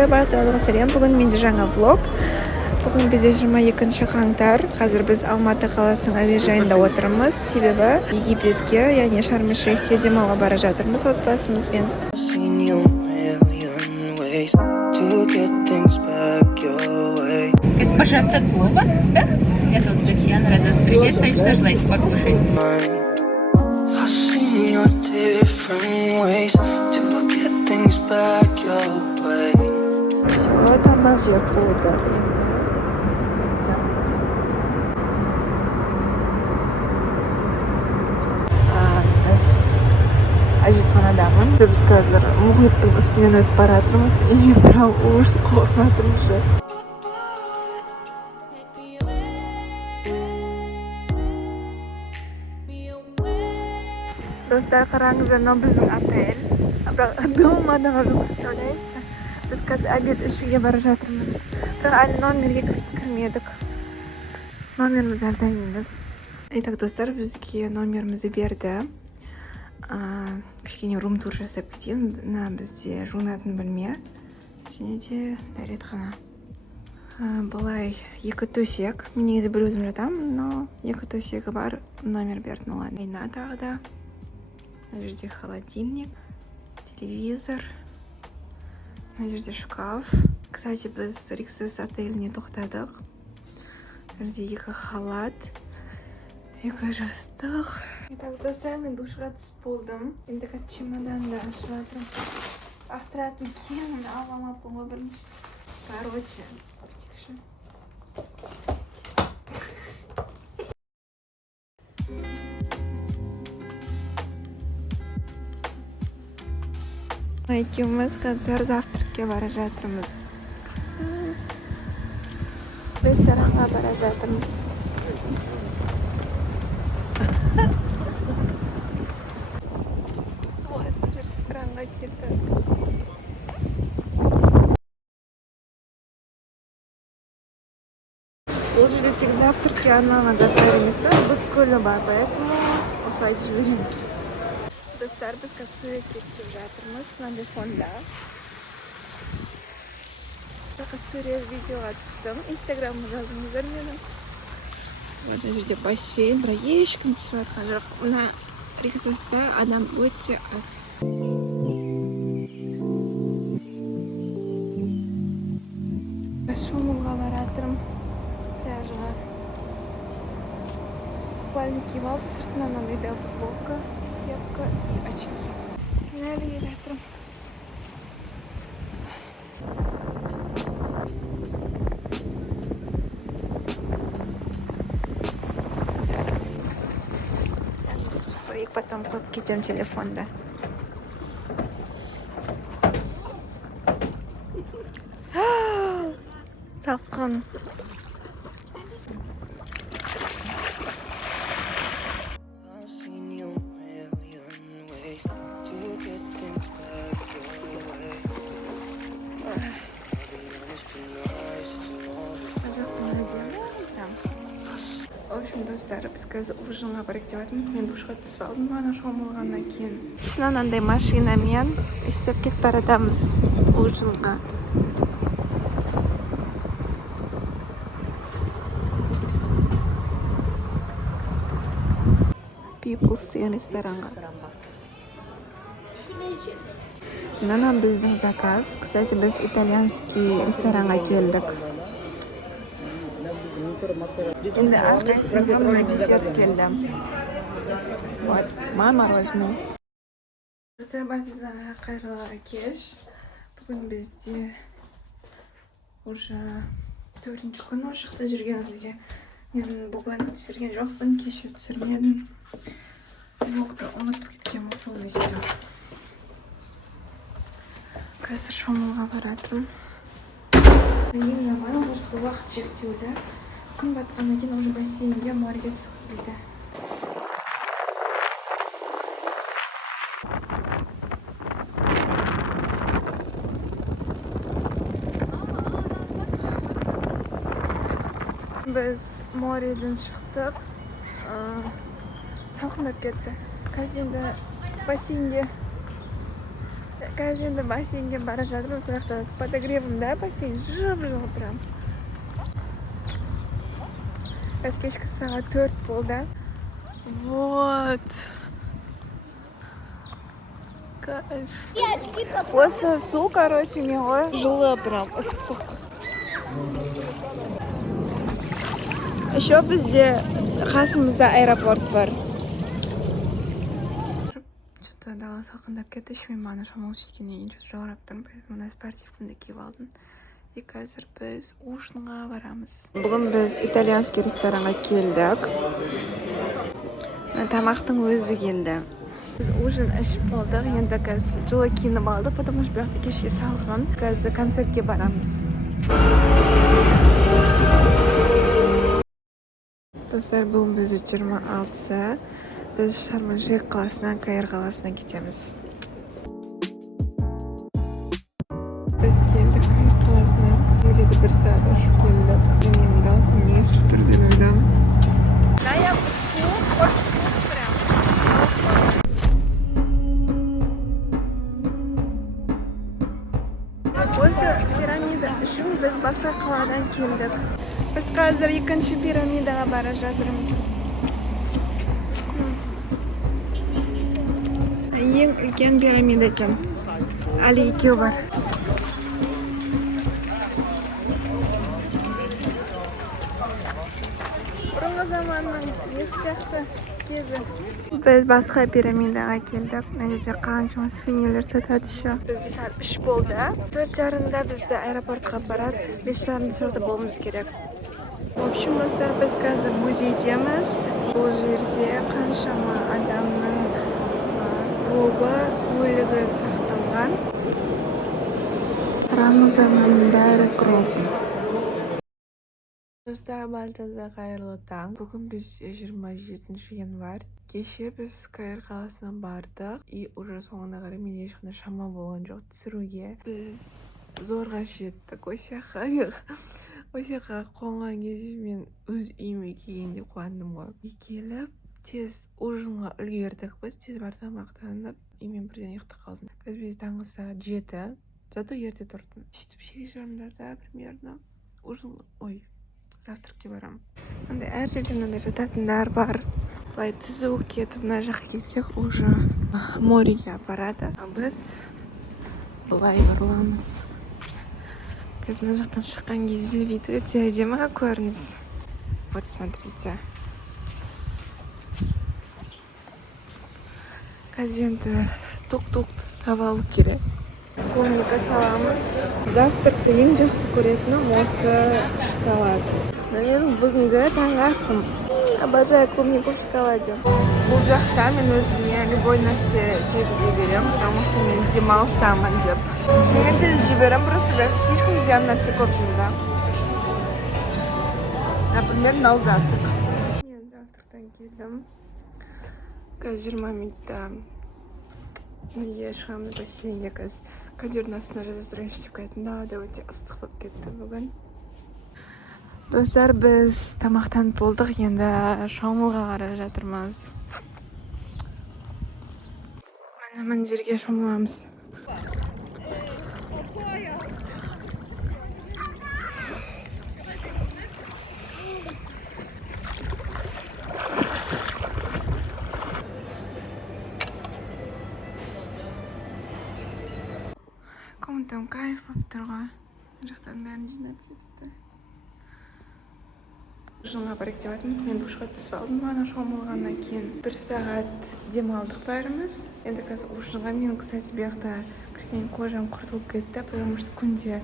достар, барлықтарыңызға сәлем. Бүгін менде жаңа влог. Бүгін бізде 22 қаңтар. Қазір біз Алматы қаласының әуежайында отырмыз. Себебі Египетке, яғни Шарм-эль-Шейхке демалуға бара жатырмыз отбасымызбен. Госпожа Соколова, да? Я зовут Татьяна, рада вас приветствовать. Что желаете покушать? Все, там уже подали. Biz ajizxonadamiz. Biz hozir muhitning ustidan o'tib boraturmiz. Birov o'rs qo'rqmatirmish. Do'stlar, qarangizlar, bizning otel. Bilmadim, представляете? Biz hozir obed ishiga boraturmiz. Biroq hali nomerga kirmadik. Nomerimizni aldaymiz. Итак, достар, bizga nomerimizni berdi. Кішкене рум-тур жасап кеткен. Мына бізде жуынатын бөлме және де дәретхана. Былай екі төсек. Мен негізі бір өзім жатамын, но екі төсегі бар. Номер берді, ладно. Айна тағы да. Мына жерде холодильник, телевизор. Мына жерде шкаф. Кстати, біз Риксес отеліне тоқтадық. Мына жерде екі халат. Екі жастық. Итак, достар, мен душқа түсіп болдым. Енді қазір чемоданды ашып жатырмын. Австралияның киімін ала алмаппын ғой бірінші. Короче, текші. Екеуміз қазір завтракке бара жатырмыз. Ресторанға бара жатырмыз. Ресторанға келдік. Бұл жерде тек завтракке арналған заттар емес, бүткілі бар, поэтому осылай жібереміз. Достар, біз қазір суретке түсіп жатырмыз мынандай фонда. Сурет видеоға түстім. Инстаграмға жазыңыздар мені. Мына жерде бассейн, бірақ ешкім түсіп жатқан жоқ. Мына Риксеста адам өте аз. Шомылға баратырмын пляжға. Купальник киіп алып, сыртынан андай футболка, кепка и очки. Мен әлі келе жатырмын. Потом покидем телефон, да. Салқын. В общем, достар, біз қазір ужинға барайық деп жатырмыз. Мен душқа түсіп алдым ғана шомылғаннан кейін. Ішінен андай машинамен істеп кетіп баратамыз ужинға. People's деген ресторанға. Мына біздің заказ. Кстати, біз итальянский ресторанға келдік. Енді әрқайсымызға мына десерт келді. Вот, мороженое. Барлықтарыңызға қайырлы кеш. Бүгін бізде уже 4-ші күн ошақта жүргенімізге. Мен бүгін түсірген жоқпын, кеше түсірмедім. Влогты ұмытып кеткенмін полностью. Қазір шомылға баратырмын. Ең жаманы бұл жақта уақыт шектеулі. Күн батқаннан кейін уже бассейнге, морьге түскізілді. Biz mорьеден шықтық. Салқындап кетті. Қазір енді бассейнге Қазір енді бассейнге бара жатырмын. Сол жақта с подогревымда бассейн жып-жылы прям. Қазір кешкі сағат 4 болды. Вот. Кайф. Осы су, короче, не ғой, жылы прям ыстық. Еще бізде қасымызда аэропорт бар. Что-то дала салқындап кетті, мен бағана шамал жеткеннен кейін что-то жоғарып тұрмын, поэтому мына спортивкамды киіп алдым. И қазір біз ужинға барамыз. Бүгін біз итальянский ресторанға келдік. Тамақтың өзі келді. Biz ужин ішіп болдық, енді қазір жылы киініп алдық, потому что бұяқта кешке салқын. Қазір концертке барамыз. Достар, бүгін біз 26-сы. Біз Шарм-эль-Шейх қаласынан Каир қаласына кетеміз. Біз келдік Каир қаласына. Где-то 1 сағат ұшып келдік. Менің даусым естіліп тұр деп ойлаймын. Наяқ су, қош су прям. Осы пирамида үшін біз басқа қаладан келдік. Біз қазір екінші пирамидаға бара жатырмыз. Ең үлкен пирамида екен. Әлі екеу бар. Бұрынғы заманның есі сияқты кезі. Біз басқа пирамидаға келдік. Мына жерде қаншама сувенирлер сатады еще. Бізде сағат 3 болды. 4:30-да бізді аэропортқа апарады. 5:30-да жерде болуымыз керек. В общем, достар, біз қазір музейдеміз. Бұл жерде қаншама адамның гробы, өлігі сақталған. Рамазанның бәрі гроб. Достар, барлығыңызға қайырлы таң. Бүгін біз 27 январь. Кеше біз Каир қаласынан бардық. И уже соңына қарай мен ешқандай шама болған жоқ түсіруге. Біз зорға жеттік. Осыяққа қонған кезде мен өз үйіме келгенде қуандым ғой. Келіп, тез ужинға үлгердік. Біз тез бар тамақтанып, мен бірден ұйықтап қалдым. Қазір біз таңғы сағат 7. Зато ерте тұрдым. Сөйтіп 8:30-да примерно завтракке барам. Әр жерде мынандай жататындар бар. Былай түзу кетіп, мына жаққа кетсек уже мореге апарады. А біз былай бұрыламыз. Қазір мына жақтан шыққан кезде вид өте әдемі көрініс. Вот, смотрите. Қазір енді тоқ-тоқты ұстап алу керек. Клубника саламыз. Завтракты ең жақсы көретінім осы шоколад. Менің бүгінгі таңғы асым. Обожаю клубнику в шоколаде. Бұл жақта мен өзіме любой нәрсе жегізе берем, потому что мен демалыстамын деп. Мен тез жіберем, просто слишком зиян нәрсе көп жеймін. Например, мынау завтрак. Мен завтрактан келдім. Қазір 20 минутта мүлде шығамыз бассейнге. Қазір кондердің астына жазып тұрған ештеп қайтын. Да, өте ыстық болып кетті бүгін. Достар, біз тамақтанып болдық, енді шомылға бара жатырмыз. Мына жерге шомыламыз. Комнатам кайф болып тұрға. Жақтан бәрін жинап кетіпті. Жылға барек деп айтымыз, мен душқа түсіп алдым бағана шомылғаннан кейін. 1 сағат демалдық бәріміз. Енді қазір ужинға мен, кстати, бұяқта кірген кожам құртылып кетті, потому что күнде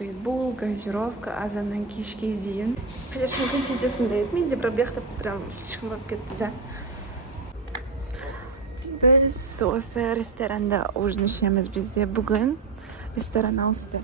Red Bull, газировка, азаннан кешке дейін. Конечно, күн тетесінде еді, менде бір бұяқта прям слишком болып кетті, да. Біз осы ресторанда ужин ішеміз. Бізде бүгін ресторан ауысты.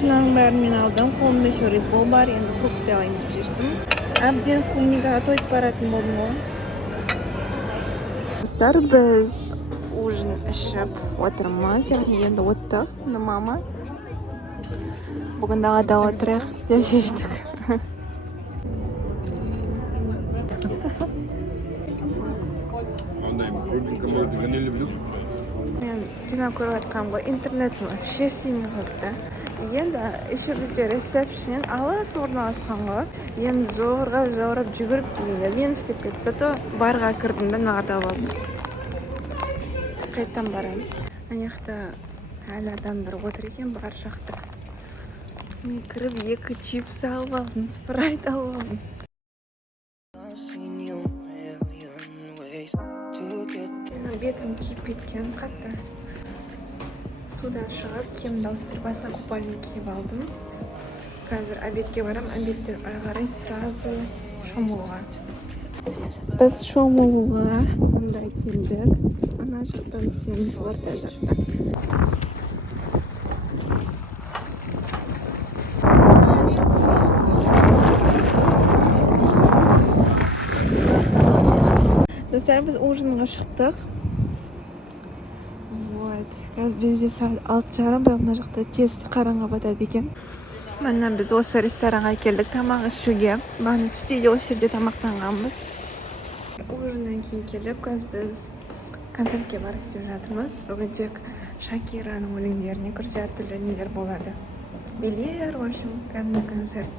Шынаның бәрін мен алдым. Қолымда еще Red Bull бар, енді фрукты алайын деп шештім. Әбден клубникаға тойып баратын болдым ғой. Достар, біз ужин ішіп отырмыз. Яғни енді оттық. Мама. Бүгін далада отырайық деп шештік. Андай крутенько ванильный блюд. Мен жаңа көріп жатқанмын ғой, интернетім вообще істемей қалыпты. Енді еще бізде ресепшнен алыс орналасқан ғой. Енді зорға жаурап жүгіріп келгенде мен істеп кетті. Зато барға кірдім да нағардап алдым. Қайттан барайын. Ана жақта әлі адамдар отыр екен, бар жақта. Мен кіріп 2 чипс алып алдым, спрайт алып алдым. Менің бетім киіп кеткен қатты. Судан шығып, киімді ауыстырып, басқа купальник киіп алдым. Қазір обедке барам, обедтен қарай сразу шомылуға. Біз шомылуға мында келдік. Ана жақтан түсеміз, орта жақта. Достар, біз ужинға шықтық. Бізде сағат 6:30, бірақ мына жақта тез қараңғы батады екен. Мына біз осы ресторанға келдік тамақ ішуге. Бағана түсте де осы жерде тамақтанғанбыз. Ужиннан кейін келіп, қазір біз концертке барып кетіп жатырмыз. Бүгін тек Шакираның өлеңдеріне көрсе әртүрлі нелер болады. Билер, в общем, кәдімгі концерт.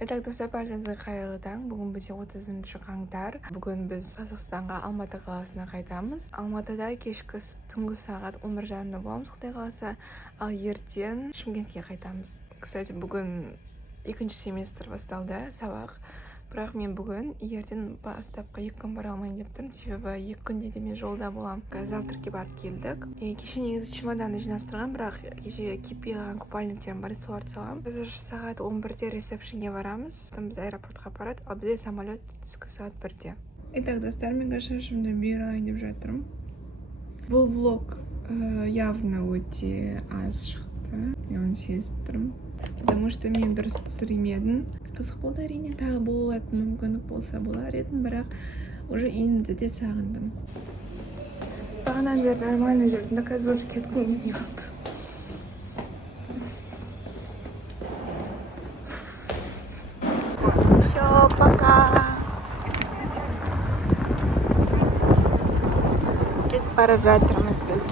Итак, достар, бәріңізге қайырлы таң. Бүгін бізде 30 қаңтар. Бүгін біз Қазақстанға, Алматы қаласына қайтамыз. Алматыда кешкі түнгі сағат 11:30-да боламыз, Құдай қаласа. Ал ертең Шымкентке қайтамыз. Кстати, бүгін 2-ші семестр басталды, сабақ. Бірақ мен бүгін ертең бастапқы 2 күн бара алмайын деп тұрмын, себебі 2 күнде де мен жолда болам. Завтракке барып келдік. Кеше негізі чемоданды жинастырған, бірақ кеше киіп алған купальниктерім бар, соларды салам. Қазір сағат 11-де ресепшнге барамыз. Біз аэропортқа апарады, ал бізде самолет түскі сағат 1-де. Итак, достар, мен шашымды бұйырайын деп жатырмын. Бұл влог явно өте аз шықты. Мен оны сезіп тұрмын. Потому что мен дұрыс түсірмедім. Қызық болды әрине, тағы болатын мүмкіндік болса болар едім, бірақ уже үйімді де сағындым. Бағанан бері нормально жүрдім, да қазір уже кеткім келмей қалды. Всё, пока. Кетіп бара жатырмыз біз.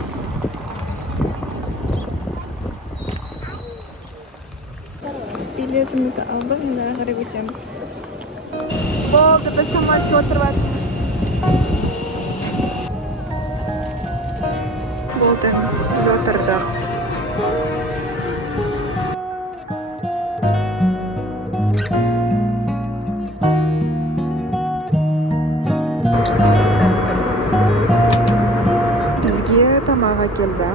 Билетімізді алдық, енді ары қарай өтеміз. Болды, біз самолетте отырып жатырмыз. Болды, біз отырдық. Бізге тамақ әкелді.